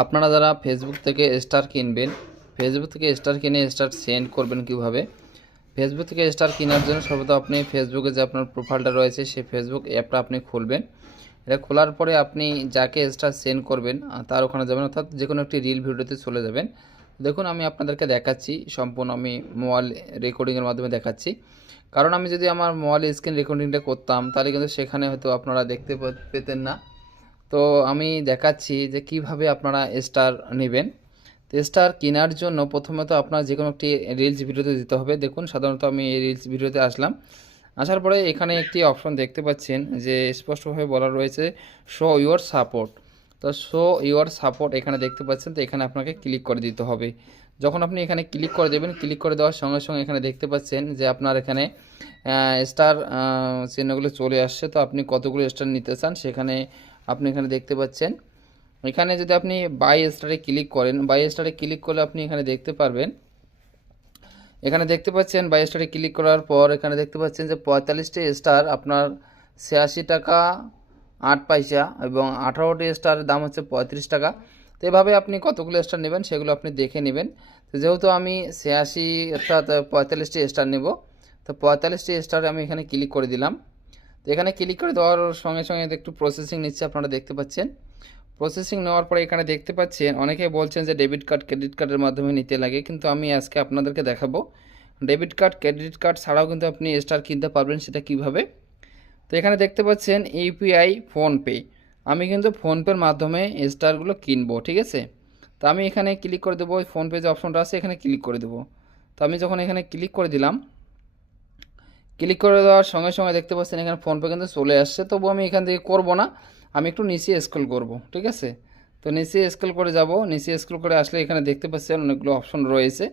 আপনারা যারা ফেসবুক থেকে স্টার কিনবেন ফেসবুক থেকে স্টার কিনে স্টার সেন্ড করবেন কীভাবে? ফেসবুক থেকে স্টার কেনার জন্য সর্বদা আপনি ফেসবুকে যে আপনার প্রোফাইলটা রয়েছে, সেই ফেসবুক অ্যাপটা আপনি খুলবেন। এটা খোলার পরে আপনি যাকে স্টার সেন্ড করবেন তার ওখানে যাবেন, অর্থাৎ যে কোনো একটি রিল ভিডিওতে চলে যাবেন। দেখুন, আমি আপনাদেরকে দেখাচ্ছি, সম্পূর্ণ আমি মোবাইল রেকর্ডিংয়ের মাধ্যমে দেখাচ্ছি। কারণ আমি যদি আমার মোবাইল স্ক্রিন রেকর্ডিংটা করতাম, তাহলে কিন্তু সেখানে হয়তো আপনারা দেখতে পেতেন না। তো আমি দেখাচ্ছি যে কীভাবে আপনারা স্টার নেবেন। তো স্টার কেনার জন্য প্রথমে তো আপনার যে কোনো একটি রিলস ভিডিওতে দিতে হবে। দেখুন, সাধারণত আমি এই রিলস ভিডিওতে আসলাম। আসার পরে এখানে একটি অপশন দেখতে পাচ্ছেন যে স্পষ্টভাবে বলা রয়েছে শো ইউর সাপোর্ট তো শো ইউর সাপোর্ট এখানে দেখতে পাচ্ছেন, তো এখানে আপনাকে ক্লিক করে দিতে হবে। যখন আপনি এখানে ক্লিক করে দেবেন ক্লিক করে দেওয়ার সঙ্গে সঙ্গে এখানে দেখতে পাচ্ছেন যে আপনার এখানে স্টার চিহ্নগুলো চলে আসছে। তো আপনি কতগুলো স্টার নিতে চান সেখানে আপনি এখানে দেখতে পাচ্ছেন। এখানে যদি আপনি বাই স্টারে ক্লিক করেন বাই স্টারে ক্লিক করলে আপনি এখানে দেখতে পারবেন। এখানে দেখতে পাচ্ছেন বাই স্টারে ক্লিক করার পর এখানে দেখতে পাচ্ছেন যে পঁয়তাল্লিশটি স্টার আপনার ছিয়াশি টাকা, আট পয়সা এবং আঠারোটি স্টারের দাম হচ্ছে পঁয়ত্রিশ টাকা। তো এভাবে আপনি কতগুলো স্টার নেবেন সেগুলো আপনি দেখে নেবেন। তো যেহেতু আমি ছিয়াশি অর্থাৎ পঁয়তাল্লিশটি স্টার নেব, তো পঁয়তাল্লিশটি স্টার আমি এখানে ক্লিক করে দিলাম। তো এখানে ক্লিক করে দেওয়ার সঙ্গে সঙ্গে একটু প্রসেসিং নিচ্ছে আপনারা দেখতে পাচ্ছেন। প্রসেসিং নেওয়ার পরে এখানে দেখতে পাচ্ছেন, অনেকে বলছেন যে ডেবিট কার্ড ক্রেডিট কার্ডের মাধ্যমে নিতে লাগে, কিন্তু আমি আজকে আপনাদেরকে দেখাবো। ডেবিট কার্ড ক্রেডিট কার্ড ছাড়াও কিন্তু আপনি স্টার কিনতে পারবেন সেটা কীভাবে? তো এখানে দেখতে পাচ্ছেন ইউপিআই ফোনপে আমি কিন্তু ফোনপের মাধ্যমে স্টারগুলো কিনবো, ঠিক আছে? তো আমি এখানে ক্লিক করে দেবো ফোনপে যে অপশনটা আছে, এখানে ক্লিক করে দেবো। তো আমি যখন এখানে ক্লিক করে দিলাম ক্লিক করে দেওয়ার সঙ্গে সঙ্গে দেখতে পাচ্ছেন এখানে ফোনপে কিন্তু চলে আসছে। তবু আমি এখান থেকে করব না। আমি একটু নিচে স্ক্রল করব, ঠিক আছে? তো নিচে স্ক্রল করে যাব। নিচে স্ক্রল করে আসলে এখানে দেখতে পাচ্ছেন অনেকগুলো অপশন রয়েছে।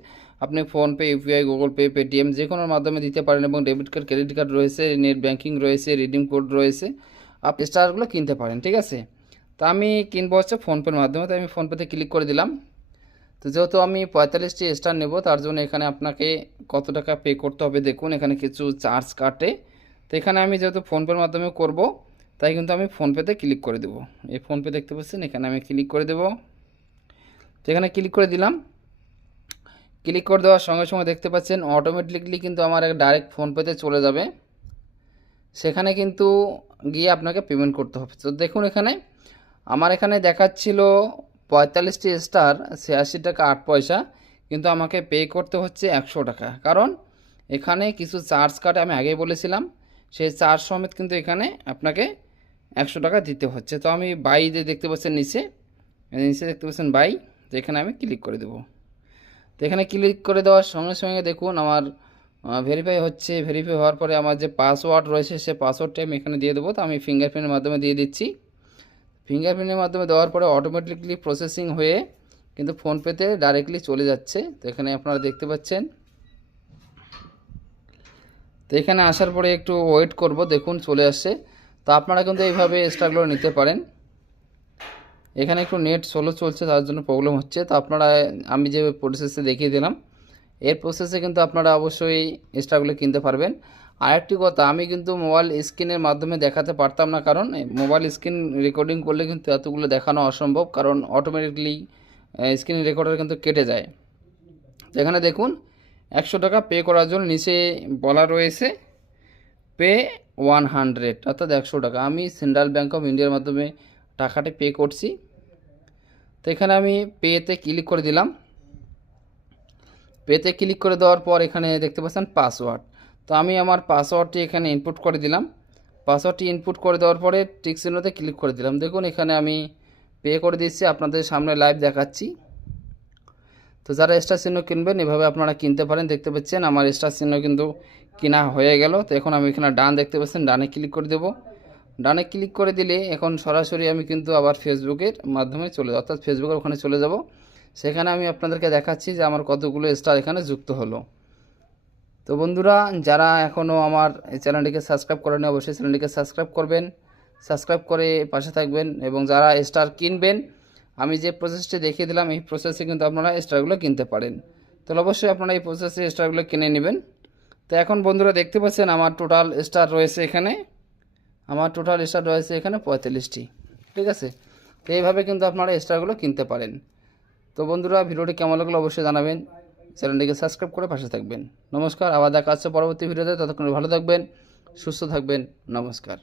আপনি PhonePe UPI Google Pay Paytm যে কোনোর মাধ্যমে দিতে পারেন এবং ডেবিট কার্ড ক্রেডিট কার্ড রয়েছে নেট ব্যাঙ্কিং রয়েছে রিডিম কোড রয়েছে। আপনি স্টারগুলো কিনতে পারেন, ঠিক আছে? তো আমি কিনবো হচ্ছে ফোনপের মাধ্যমে। তো আমি ফোনপেতে ক্লিক করে দিলাম। তো যেহেতু আমি পঁয়তাল্লিশটি স্টার নেব, তার জন্য এখানে আপনাকে কত টাকা পে করতে হবে দেখুন, এখানে কিছু চার্জ কাটে। তো এখানে আমি যেহেতু ফোনপের মাধ্যমে করব, তাই কিন্তু আমি ফোনপেতে ক্লিক করে দেবো। এই ফোনপে দেখতে পাচ্ছেন, এখানে আমি ক্লিক করে দেবো। তো এখানে ক্লিক করে দিলাম। ক্লিক করে দেওয়ার সঙ্গে সঙ্গে দেখতে পাচ্ছেন অটোমেটিকলি কিন্তু আমার এক ডাইরেক্ট ফোনপেতে চলে যাবে। সেখানে কিন্তু গিয়ে আপনাকে পেমেন্ট করতে হবে। তো দেখুন এখানে, আমার এখানে দেখাচ্ছিল পঁয়তাল্লিশটি স্টার, ছিয়াশি টাকা আট পয়সা, কিন্তু আমাকে পে করতে হচ্ছে একশো টাকা। কারণ এখানে কিছু চার্জ কাটে আমি আগেই বলেছিলাম, সেই চার্জ সমেত কিন্তু এখানে আপনাকে একশো টাকা দিতে হচ্ছে। তো আমি বাই যে দেখতে পাচ্ছেন নিচে নিচে দেখতে পাচ্ছেন বাই, তো এখানে আমি ক্লিক করে দেবো। তো এখানে ক্লিক করে দেওয়ার সঙ্গে সঙ্গে দেখুন আমার ভেরিফাই হচ্ছে। ভেরিফাই হওয়ার পরে আমার যে পাসওয়ার্ড রয়েছে, সে পাসওয়ার্ডটা আমি এখানে দিয়ে দেবো। তো আমি ফিঙ্গারপ্রিন্টের মাধ্যমে দিয়ে দিচ্ছি। ফিঙ্গারপ্রিন্টের মাধ্যমে দেওয়ার পরে অটোমেটিকলি প্রসেসিং হয়ে কিন্তু ফোনপেতে ডাইরেক্টলি চলে যাচ্ছে। তো এখানে আপনারা দেখতে পাচ্ছেন। তো এখানে আসার পরে একটু ওয়েট করব, দেখুন চলে আসছে। তো আপনারা কিন্তু এইভাবে স্টারগুলো নিতে পারেন। এখানে একটু নেট সোলো চলছে, তার জন্য প্রবলেম হচ্ছে। তো আপনারা, আমি যে প্রসেসে দেখিয়ে দিলাম, এর প্রসেসে কিন্তু আপনারা অবশ্যই স্টারগুলো কিনতে পারবেন। আরেকটি কথা, আমি কিন্তু মোবাইল স্ক্রিনের মাধ্যমে দেখাতে পারতাম না, কারণ মোবাইল স্ক্রিন রেকর্ডিং করলে কিন্তু এতগুলো দেখানো অসম্ভব, কারণ অটোমেটিকলি স্ক্রিন রেকর্ডার কিন্তু কেটে যায়। এখানে দেখুন, একশো টাকা পে করার জন্য নিচে বলা রয়েছে পে ওয়ান হান্ড্রেড অর্থাৎ একশো টাকা। আমি সেন্ট্রাল ব্যাঙ্ক অফ ইন্ডিয়ার মাধ্যমে টাকাটি পে করছি। তো এখানে আমি পেতে ক্লিক করে দিলাম। পেতে ক্লিক করে দেওয়ার পর এখানে দেখতে পাচ্ছেন পাসওয়ার্ড তো আমি আমার পাসওয়ার্ডটি এখানে ইনপুট করে দিলাম। পাসওয়ার্ডটি ইনপুট করে দেওয়ার পরে টিক চিহ্নতে ক্লিক করে দিলাম। দেখুন, এখানে আমি পে করে দিচ্ছি আপনাদের সামনে লাইভ দেখাচ্ছি। তো যারা স্টার চিহ্ন কিনবেন, এভাবে আপনারা কিনতে পারেন। দেখতে পাচ্ছেন, আমার স্টার চিহ্ন কিন্তু কিনা হয়ে গেল। তো এখন আমি এখানে ডান দেখতে পাচ্ছেন, ডানে ক্লিক করে দেবো। ডানে ক্লিক করে দিলে এখন সরাসরি আমি কিন্তু আবার ফেসবুকের মাধ্যমে চলে যাব অর্থাৎ ফেসবুকের ওখানে চলে যাব। সেখানে আমি আপনাদেরকে দেখাচ্ছি যে আমার কতগুলো স্টার এখানে যুক্ত হলো। তো বন্ধুরা, যারা এখনও আমার চ্যানেলটিকে সাবস্ক্রাইব করেনি অবশ্যই চ্যানেলটিকে সাবস্ক্রাইব করবেন, সাবস্ক্রাইব করে পাশে থাকবেন এবং যারা স্টার কিনবেন, আমি যে প্রসেসটি দেখিয়ে দিলাম, এই প্রসেসে কিন্তু আপনারা স্টারগুলো কিনতে পারেন। তাহলে অবশ্যই আপনারা এই প্রসেসে স্টারগুলো কিনে নেবেন। তো এখন বন্ধুরা, দেখতে পাচ্ছেন আমার টোটাল স্টার রয়েছে এখানে। আমার টোটাল স্টার রয়েছে এখানে পঁয়তাল্লিশটি। ঠিক আছে? তো এইভাবে কিন্তু আপনারা স্টারগুলো কিনতে পারেন। তো বন্ধুরা, ভিডিওটি কেমন লাগল অবশ্যই জানাবেন। চ্যানেলটিকে সাবস্ক্রাইব করে পাশে থাকবেন। নমস্কার, আবার দেখা আসছে পরবর্তী ভিডিওতে। ততক্ষণ ভালো থাকবেন, সুস্থ থাকবেন। নমস্কার।